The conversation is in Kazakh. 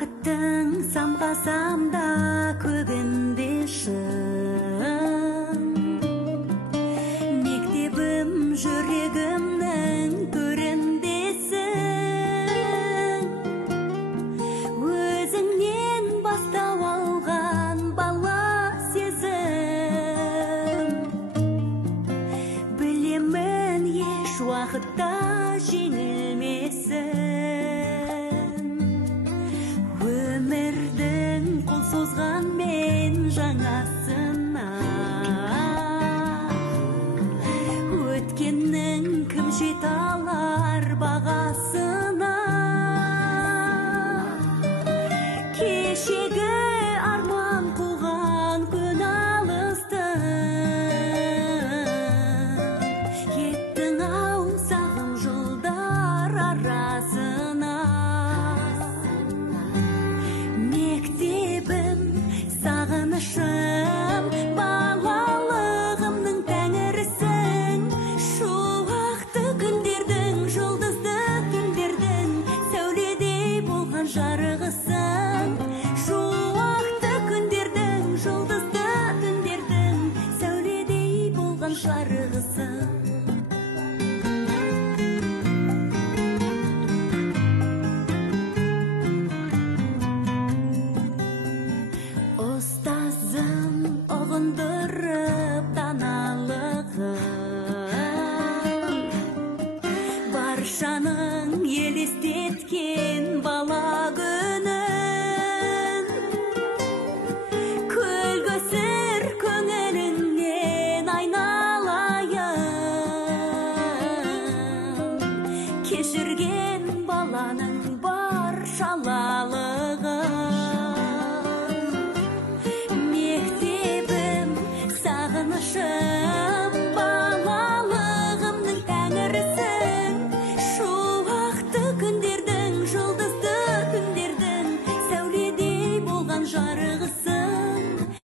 Уақыттың самғасам да көгінде шын. Мектебім жүрегімнің төріндесің. Өзіңнен бастау алған бала сезім. Білемін еш уақытта жеңілмесін. Өмірдің қол созған мен жаңасына. Өткеннің кім жете алар бағасына. Кешегі арман қуған күн алысты. Еттің ау сағым жылдар арасына. Мектебім, сағынышым, балалығымның тәңірісің. Шуақты күндердің, жұлдызды түндердің сәуледей болған жарығысың. Шуақты күндердің, жұлдызды түндердің сәуледей болған жарығысың. Ұстазым ұғындырып даналығын, баршаның елестеткен бала күн.